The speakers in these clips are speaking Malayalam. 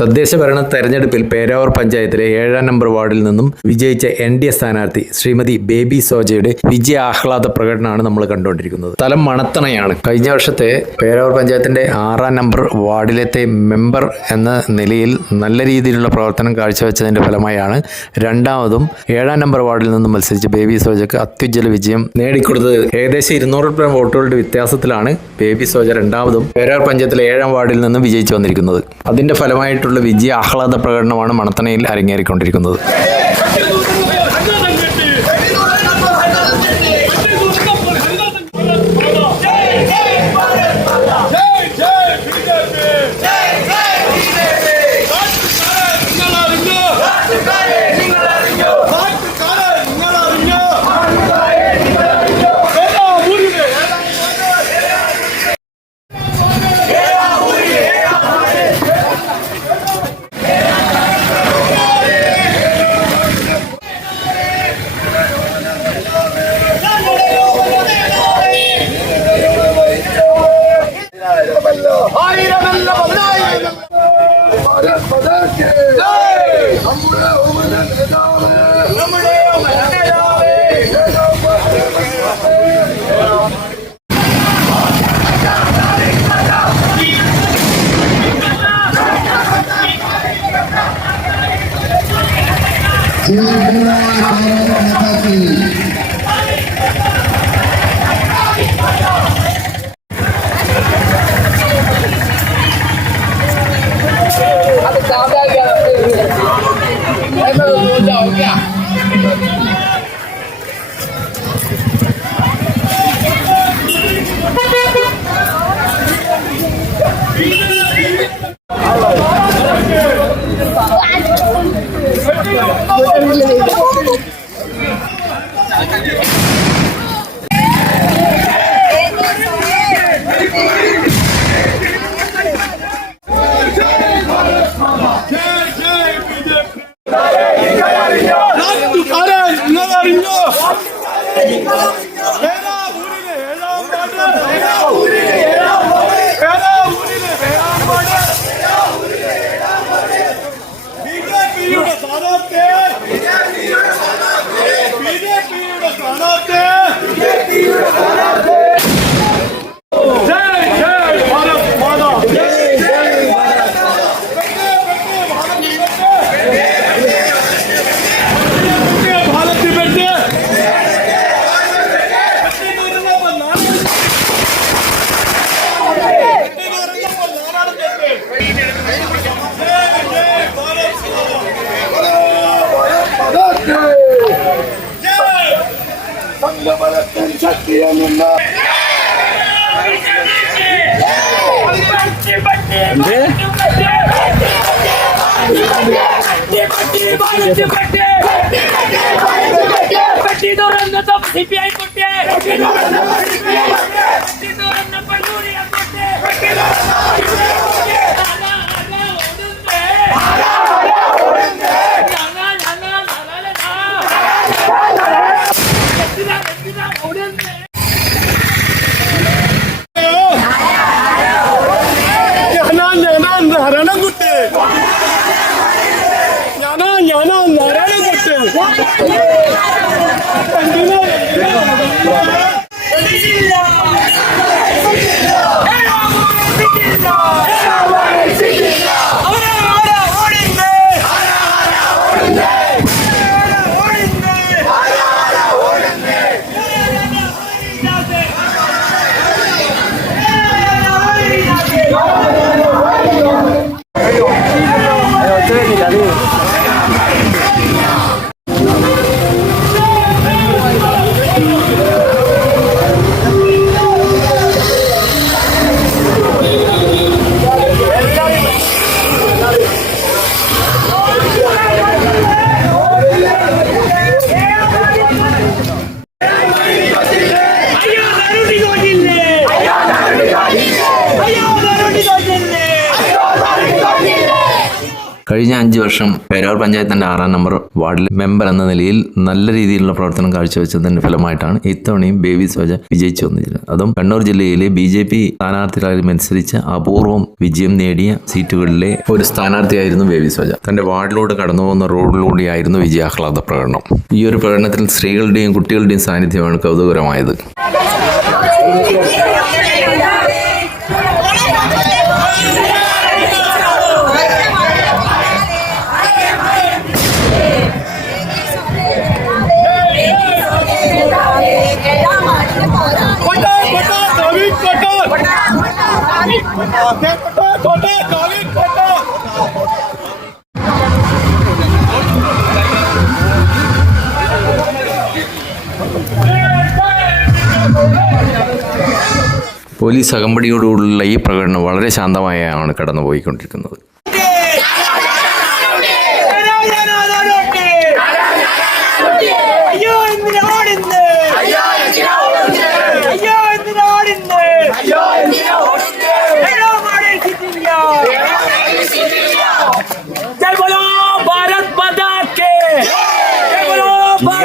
തദ്ദേശ ഭരണ തെരഞ്ഞെടുപ്പിൽ പേരാവൂർ പഞ്ചായത്തിലെ ഏഴാം നമ്പർ വാർഡിൽ നിന്നും വിജയിച്ച എൻ ഡി എ സ്ഥാനാർത്ഥി ശ്രീമതി ബേബി സോജയുടെ വിജയ ആഹ്ലാദ പ്രകടനമാണ് നമ്മൾ കണ്ടുകൊണ്ടിരിക്കുന്നത്. സ്ഥലം മണത്തണയാണ്. കഴിഞ്ഞ വർഷത്തെ പേരാവൂർ പഞ്ചായത്തിന്റെ ആറാം നമ്പർ വാർഡിലത്തെ മെമ്പർ എന്ന നിലയിൽ നല്ല രീതിയിലുള്ള പ്രവർത്തനം കാഴ്ചവെച്ചതിന്റെ ഫലമായാണ് രണ്ടാമതും ഏഴാം നമ്പർ വാർഡിൽ നിന്നും മത്സരിച്ച് ബേബി സോജയ്ക്ക് അത്യുജ്വല വിജയം നേടിക്കൊടുത്തത്. ഏകദേശം ഇരുന്നൂറ് വോട്ടുകളുടെ വ്യത്യാസത്തിലാണ് ബേബി സോജ രണ്ടാമതും പേരാർ പഞ്ചായത്തിലെ ഏഴാം വാർഡിൽ നിന്നും വിജയിച്ചു വന്നിരിക്കുന്നത്. അതിന്റെ ഫലമായിട്ടുള്ള വിജയ ആഹ്ലാദ പ്രകടനമാണ് മണത്തണയിൽ അരങ്ങേറിക്കൊണ്ടിരിക്കുന്നത്. 你不编？我不？不？കഴിഞ്ഞ അഞ്ച് വർഷം പേരാവൂർ പഞ്ചായത്തിന്റെ ആറാം നമ്പർ വാർഡിലെ മെമ്പർ എന്ന നിലയിൽ നല്ല രീതിയിലുള്ള പ്രവർത്തനം കാഴ്ചവെച്ചതിന്റെ ഫലമായിട്ടാണ് ഇത്തവണയും ബേബി സോജ വിജയിച്ചു വന്നിരുന്നത്. അതും കണ്ണൂർ ജില്ലയിലെ ബി ജെ പി സ്ഥാനാർത്ഥികളായി അപൂർവം വിജയം നേടിയ സീറ്റുകളിലെ ഒരു സ്ഥാനാർത്ഥിയായിരുന്നു ബേബി സോജ തന്റെ വാർഡിലൂടെ കടന്നു പോകുന്ന റോഡിലൂടെയായിരുന്നു വിജയാഹ്ലാദ പ്രകടനം. ഈ ഒരു പ്രകടനത്തിൽ സ്ത്രീകളുടെയും കുട്ടികളുടെയും സാന്നിധ്യമാണ് കൗതുകരമായത്. പോലീസ് അകമ്പടിയോടുകൂടിയുള്ള ഈ പ്രകടനം വളരെ ശാന്തമായാണ് കടന്നുപോയിക്കൊണ്ടിരിക്കുന്നത്.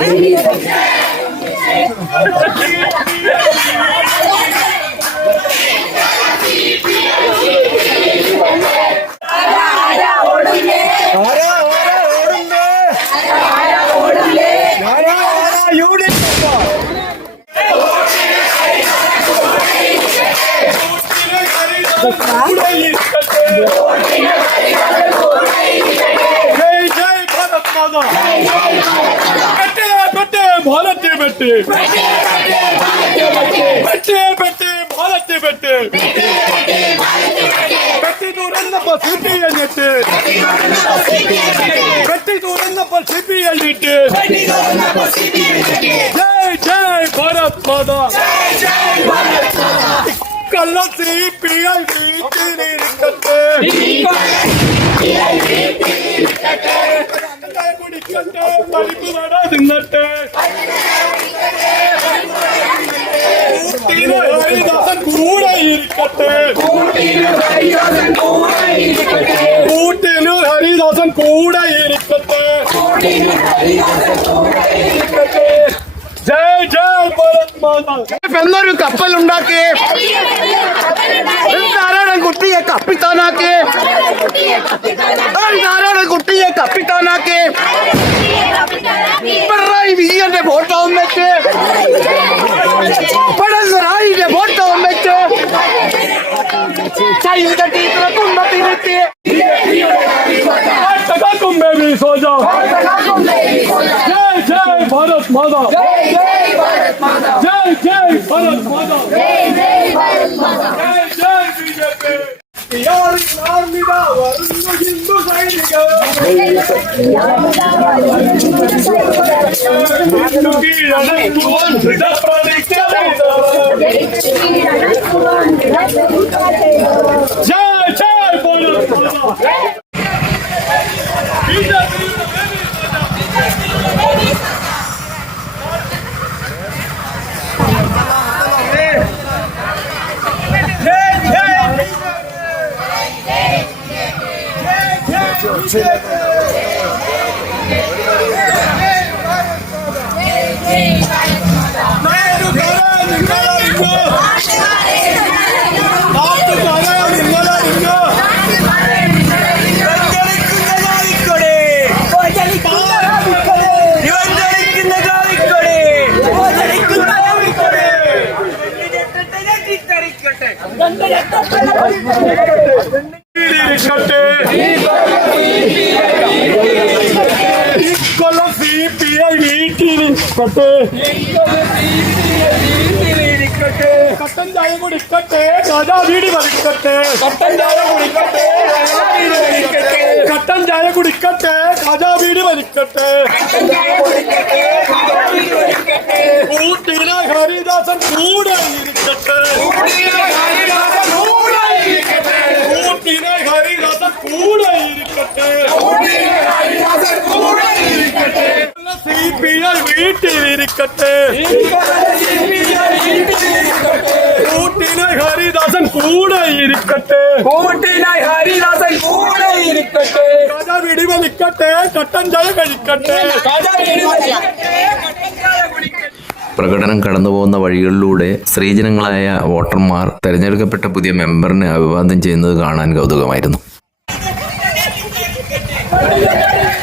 Obrigado. ஜெய் ஜெய் பாரத் மாதா கள்ள சிபிஐ வீட்டில் இருக்கட்டே படிப்பு நடாதுங்கட்டே கூட இருக்கட்டே கூட்டிலும் ஹரிதாசன் கூட இருக்கட்டே ഹരിദാസൻ കൂടെ ഇരിക്കട്ടെ ജയ് ജയ് ഭാരത് മാതാ എന്നൊരു കപ്പലുണ്ടാക്കി ധാരാളം കുട്ടിയെ കപ്പിത്താനാക്കി ധാരാളം കുട്ടിയെ കപ്പിത്താനാക്കി പിണറായി വിജയന്റെ ഫോട്ടോ വെച്ച് പിണറായിന്റെ ഫോട്ടോ വെച്ച് ചൈന ടീച്ചറെ കുമ്പത്തിരുത്തി माता जय जय भारत माता जय जय भारत माता जय जय भारत माता जय जय बीजेपी हिंदू सैनिक हिंदू की रणक भुवन हृदय प्रदीक्षा ഇക്കൊല്ലം സി പി ഐ വീട്ടിലിരിക്കട്ടെ കട്ടൻ ചായ കുടിക്കട്ടെ രാജാ വീടി വലിക്കട്ടെ കട്ടൻ ചായ കുടിക്കട്ടെ വലിക്കട്ടെ ചായ കുടിക്കട്ടെ കാജാ വീട് വലിക്കട്ടെ കൂട്ടിനെ ഹരിദാസൻ കൂടെ ഇരിക്കട്ടെ കൂട്ടിനെ ഹരിദാസൻ കൂടെ ഇരിക്കട്ടെ സി പി ഐ വീട്ടിലിരിക്കട്ടെ. കൂട്ടിനെ ഹരിദാസൻ കൂടെ ഇരിക്കട്ടെ കൂട്ടിനായി ഹരിദാസൻ കൂടെ ഇരിക്കട്ടെ കഥ വെടിവലിക്കട്ടെ കട്ടൻ ചായ കഴിക്കട്ടെ. പ്രകടനം കടന്നുപോകുന്ന വഴികളിലൂടെ സ്ത്രീജനങ്ങളായ വോട്ടർമാർ തെരഞ്ഞെടുക്കപ്പെട്ട പുതിയ മെമ്പറിനെ അഭിവാദ്യം ചെയ്യുന്നത് കാണാൻ കൗതുകമായിരുന്നു. Thank you.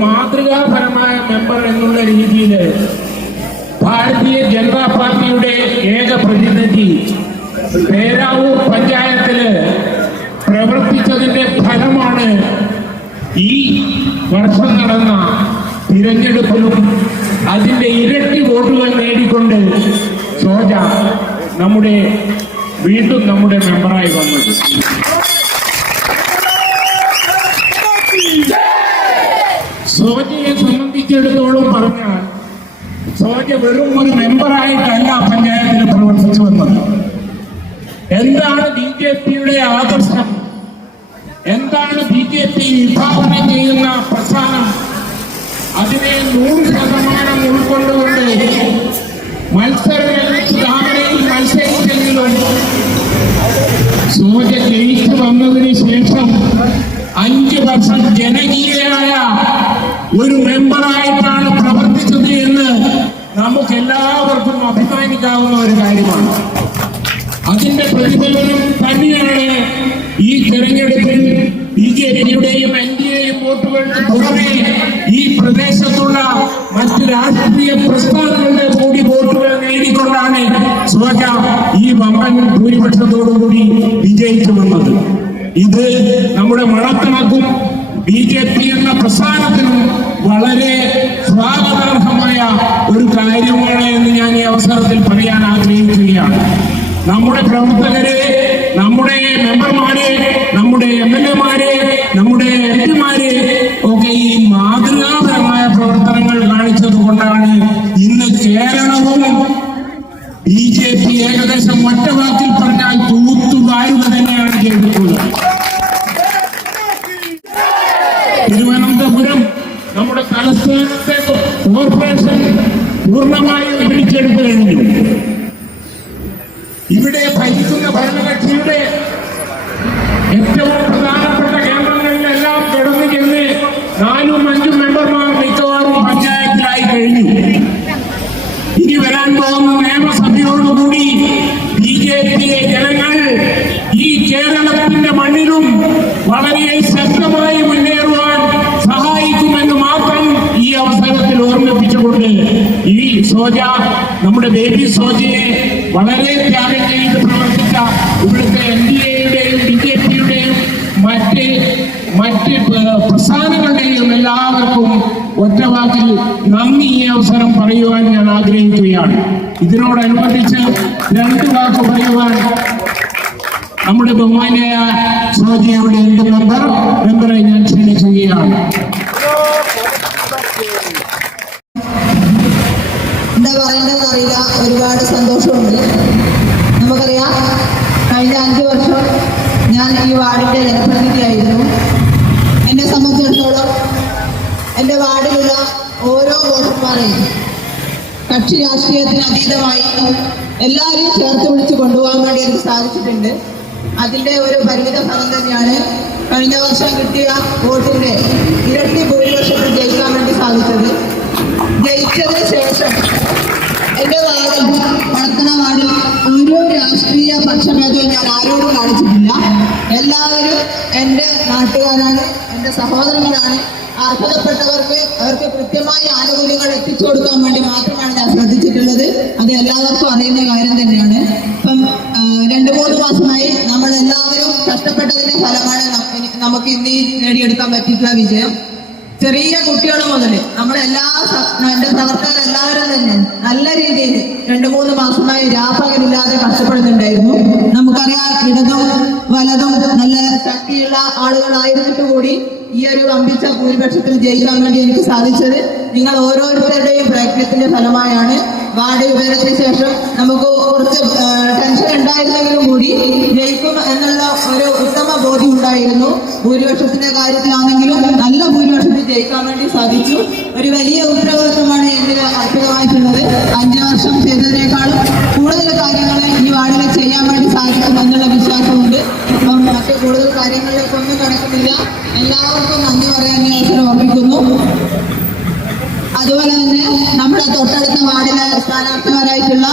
മാതൃകാപരമായ മെമ്പർ എന്നുള്ള രീതിയിൽ ഭാരതീയ ജനതാ പാർട്ടിയുടെ ഏക പ്രതിനിധി പേരാവൂർ പഞ്ചായത്തിൽ പ്രവർത്തിച്ചതിന്റെ ഫലമാണ് ഈ വർഷം നടന്ന തിരഞ്ഞെടുപ്പിലും അതിന്റെ ഇരട്ടി വോട്ടുകൾ നേടിക്കൊണ്ട് സോജ നമ്മുടെ വീണ്ടും നമ്മുടെ മെമ്പറായി വന്നത്. സോജയെ സംബന്ധിച്ചിടത്തോളം പറഞ്ഞാൽ സോജ വെറും ഒരു മെമ്പറായിട്ടല്ല പഞ്ചായത്തിൽ പ്രവർത്തിച്ചു വന്നത്. എന്താണ് ബി ജെ പിയുടെ ആദർശം? എന്താണ് ബി ജെ പി വിഭാവനം ചെയ്യുന്ന പ്രസ്ഥാനം? അതിനെ നൂറ് ശതമാനം ഉൾക്കൊണ്ടുകൊണ്ട് മത്സരങ്ങളിൽ താമരയിൽ മത്സരിച്ചെങ്കിലും സൂര്യ ജയിച്ചു വന്നതിന് ശേഷം അഞ്ച് വർഷം ജനകീയനായ ഒരു മെമ്പറായിട്ടാണ് പ്രവർത്തിച്ചത് എന്ന് നമുക്ക് എല്ലാവർക്കും അഭിമാനിക്കാവുന്ന ഒരു കാര്യമാണ്. അതിന്റെ പ്രതിഫലനം തന്നെയാണ് ഈ തെരഞ്ഞെടുപ്പിൽ ബി ജെ പിയുടെയും എൻ ഡി എയും വോട്ടുകൾക്ക് പുറമെ ഈ പ്രദേശത്തുള്ള മറ്റ് രാഷ്ട്രീയ പ്രസ്ഥാനങ്ങളുടെ കൂടി വോട്ടുകൾ നേടിക്കൊണ്ടാണ് സോജ ഈ വമ്പൻ ഭൂരിപക്ഷത്തോടുകൂടി വിജയിച്ചു വന്നത്. ഇത് നമ്മുടെ മണക്കണക്കും ബി ജെ പി എന്ന പ്രസ്ഥാനത്തിനും വളരെ സ്വാഗതാർഹമായ ഒരു കാര്യമാണ് എന്ന് ഞാൻ ഈ അവസരത്തിൽ പറയാൻ ആഗ്രഹിക്കുകയാണ്. നമ്മുടെ പ്രവർത്തകരെ ഏറ്റവും പ്രധാനപ്പെട്ട കേന്ദ്രങ്ങളിലെല്ലാം കിടന്നു ചെന്ന് നാലും അഞ്ചും മെമ്പർമാർ മിക്കവാറും പഞ്ചായത്തിലായി കഴിഞ്ഞു. ഇനി വരാൻ പോകുന്ന നിയമസഭയോടുകൂടി ബി ജെ പിയെ ജനങ്ങൾ ഈ കേരളത്തിന്റെ മണ്ണിലും വളരെ ശക്തമായി മുന്നേറുവാൻ സഹായിക്കുമെന്ന് മാത്രം ഈ അവസരത്തിൽ ഓർമ്മിപ്പിച്ചുകൊണ്ട് ഈ സോജ നമ്മുടെ ബേബി സോജയെ വളരെ ത്യാഗം ചെയ്ത് പ്രവർത്തിച്ച ഇവിടുത്തെ എൻ ഡി എയുടെയും എല്ലാവർക്കും ഒറ്റവാക്കിൽ നന്ദി ഈ അവസരം പറയുവാൻ ഞാൻ ആഗ്രഹിക്കുകയാണ്. ഇതിനോടനുബന്ധിച്ച് രണ്ട് വാക്ക് പറയുവാൻ നമ്മുടെ ബഹുമാനായ സോജിയുടെ എന്റെ മെമ്പർ മെമ്പറെ ഞാൻ ക്ഷണിക്കുകയാണ്. എന്താ പറയേണ്ടതെന്ന് അറിയില്ല ഒരുപാട് സന്തോഷമുണ്ട്. നമുക്കറിയാം കഴിഞ്ഞ അഞ്ച് വർഷം ഞാൻ ഈ വാർഡിന്റെ ജനപ്രതിനിധിയായിരുന്നു. എന്നെ സംബന്ധിച്ചിടത്തോളം എന്റെ വാർഡിലുള്ള ഓരോ വോട്ടർമാരെയും കക്ഷി രാഷ്ട്രീയത്തിന് അതീതമായി എല്ലാവരെയും ചേർത്ത് വിളിച്ച് കൊണ്ടുപോകാൻ വേണ്ടി എനിക്ക് സാധിച്ചിട്ടുണ്ട്. അതിന്റെ ഒരു പരിമിത ഫലം തന്നെയാണ് കഴിഞ്ഞ വർഷം കിട്ടിയ വോട്ടിന്റെ ഇരട്ടി ഭൂരിപക്ഷത്തിൽ ജയിക്കാൻ വേണ്ടി സാധിച്ചത്. ജയിച്ചതിന് ശേഷം എന്റെ വാർഡിൽ വളർത്തണ വാർഡിൽ ഓരോ രാഷ്ട്രീയ പക്ഷഭേദവും ഞാൻ ആരോടും കാണിച്ചിട്ടില്ല. എല്ലാവരും എന്റെ നാട്ടുകാരാണ് എന്റെ സഹോദരങ്ങളാണ് അർഹതപ്പെട്ടവർക്ക് അവർക്ക് കൃത്യമായ ആനുകൂല്യങ്ങൾ എത്തിച്ചു കൊടുക്കാൻ വേണ്ടി മാത്രമാണ് ഞാൻ ശ്രദ്ധിച്ചിട്ടുള്ളത്. അത് എല്ലാവർക്കും അറിയുന്ന കാര്യം തന്നെയാണ്. ഇപ്പം രണ്ടു മൂന്ന് മാസമായി നമ്മൾ എല്ലാവരും കഷ്ടപ്പെട്ടതിന്റെ ഫലമാണ് നമുക്ക് ഇന്ന് നേടിയെടുക്കാൻ പറ്റിയിട്ടുള്ള വിജയം. ചെറിയ കുട്ടികൾ മുതൽ നമ്മളെല്ലാ എന്റെ പ്രവർത്തകർ എല്ലാവരും തന്നെ നല്ല രീതിയിൽ രണ്ടു മൂന്ന് മാസമായി രാപ്പകലില്ലാതെ കഷ്ടപ്പെടുന്നുണ്ടായിരുന്നു. നമുക്കറിയാം ഇടതും വലതും ശക്തിയുള്ള ആളുകളായിരുന്നിട്ട് കൂടി ഈ ഒരു അമ്പിച്ച ഭൂരിപക്ഷത്തിൽ ജയിക്കാൻ വേണ്ടി എനിക്ക് സാധിച്ചത്. നിങ്ങൾ ഓരോരുത്തരുടെയും പ്രയത്നത്തിന്റെ ഫലമായാണ്. വാർഡ് വിഭജനത്തിന് ശേഷം നമുക്ക് കുറച്ച് ടെൻഷൻ ഉണ്ടായിരുന്നെങ്കിലും കൂടി ജയിക്കും എന്നുള്ള ഒരു ഉത്തമ ബോധ്യം ഉണ്ടായിരുന്നു. ഭൂരിപക്ഷത്തിന്റെ കാര്യത്തിലാണെങ്കിലും നല്ല ഭൂരിപക്ഷത്തിൽ ജയിക്കാൻ വേണ്ടി സാധിച്ചു. ഒരു വലിയ ഉത്തരവാദിത്വമാണ് എന്നിൽ അർപ്പിതമായിട്ടുള്ളത് അഞ്ചു വർഷം ചെയ്തതിനേക്കാളും കൂടുതൽ കാര്യങ്ങൾ ഈ വാർഡിൽ ചെയ്യാൻ വേണ്ടി സാധിക്കും എന്നുള്ള വിശ്വാസമുണ്ട്. അപ്പം മറ്റ് കൂടുതൽ കാര്യങ്ങളിലേക്കൊന്നും കടക്കുന്നില്ല എല്ലാവർക്കും നന്ദി പറയാൻ അവസരം ഓർമ്മിക്കുന്നു അതുപോലെ തന്നെ നമ്മുടെ തൊട്ടടുത്ത വാർഡിലെ സ്ഥാനാർത്ഥിമാരായിട്ടുള്ള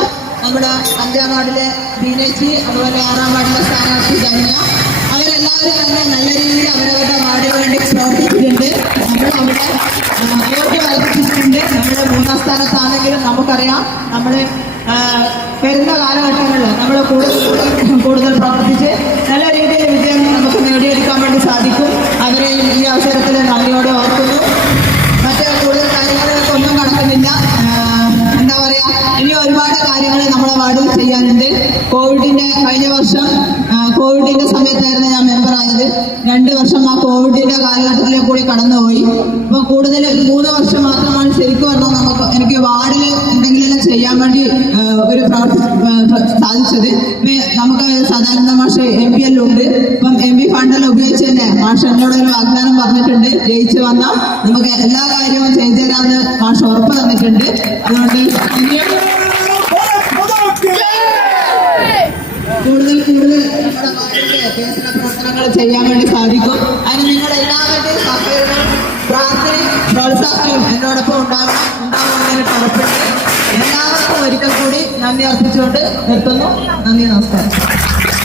നമ്മുടെ അഞ്ചാം വാർഡിലെ ദീനേച്ചി അതുപോലെ ആറാം വാർഡിലെ സ്ഥാനാർത്ഥി ധന്യ അവരെല്ലാവരും തന്നെ നല്ല രീതിയിൽ അവരവരുടെ വാർഡിന് വേണ്ടി പ്രവർത്തിച്ചിട്ടുണ്ട്. നമ്മൾ അവിടെ വോട്ട് വർദ്ധിപ്പിച്ചിട്ടുണ്ട് നമ്മൾ മൂന്നാം സ്ഥാനത്താണെങ്കിലും നമുക്കറിയാം നമ്മൾ വരുന്ന കാലഘട്ടങ്ങളിൽ നമ്മൾ കൂടുതൽ കൂടുതൽ പ്രവർത്തിച്ച് നല്ല രീതിയിൽ വിജയം നമുക്ക് നേടിയെടുക്കാൻ വേണ്ടി സാധിക്കും. അവരെ ഈ അവസരത്തിൽ നന്ദിയോടെ ഓർക്കുന്നു. മറ്റ് കൂടുതൽ കാര്യങ്ങളൊക്കെ ഒന്നും നടക്കുന്നില്ല. എന്താ പറയാ ഇനി ഒരുപാട് കാര്യങ്ങൾ നമ്മളെ വാർഡിൽ ചെയ്യാനുണ്ട്. കോവിഡിന്റെ കഴിഞ്ഞ വർഷം കോവിഡിന്റെ സമയത്തായിരുന്നു ഞാൻ മെമ്പർ ആയത്. രണ്ട് വർഷം ആ കോവിഡിന്റെ കാലഘട്ടത്തിലെ കൂടി കടന്നുപോയി. അപ്പൊ കൂടുതൽ മൂന്ന് വർഷം മാത്രമാണ് ശരിക്കും പറഞ്ഞാൽ നമുക്ക് എനിക്ക് വാർഡിൽ എന്തെങ്കിലും ചെയ്യാൻ വേണ്ടി ഒരു പ്രവർത്തി സാധിച്ചത്. നമുക്ക് സാധാരണ മാഷ് എം പി എല്ലാം ഉണ്ട്. അപ്പം എം പി ഫണ്ടെല്ലാം ഉപയോഗിച്ച് തന്നെ മാഷ് എന്നോട് ഒരു വാഗ്ദാനം പറഞ്ഞിട്ടുണ്ട്. ജയിച്ചു വന്നാൽ നമുക്ക് എല്ലാ കാര്യവും ചെയ്തു തരാമെന്ന് മാഷ് ഉറപ്പ് തന്നിട്ടുണ്ട്. അതുകൊണ്ട് കൂടുതൽ കൂടുതൽ പ്രവർത്തനങ്ങൾ ചെയ്യാൻ വേണ്ടി സാധിക്കും. അതിന് നിങ്ങൾ എല്ലാവരുടെയും പ്രാർത്ഥനയും പ്രോത്സാഹനവും എന്നോടൊപ്പം ഉണ്ടാവണം. നന്ദി അർപ്പിച്ചുകൊണ്ട് നിർത്തുന്നു. നന്ദി നമസ്കാരം.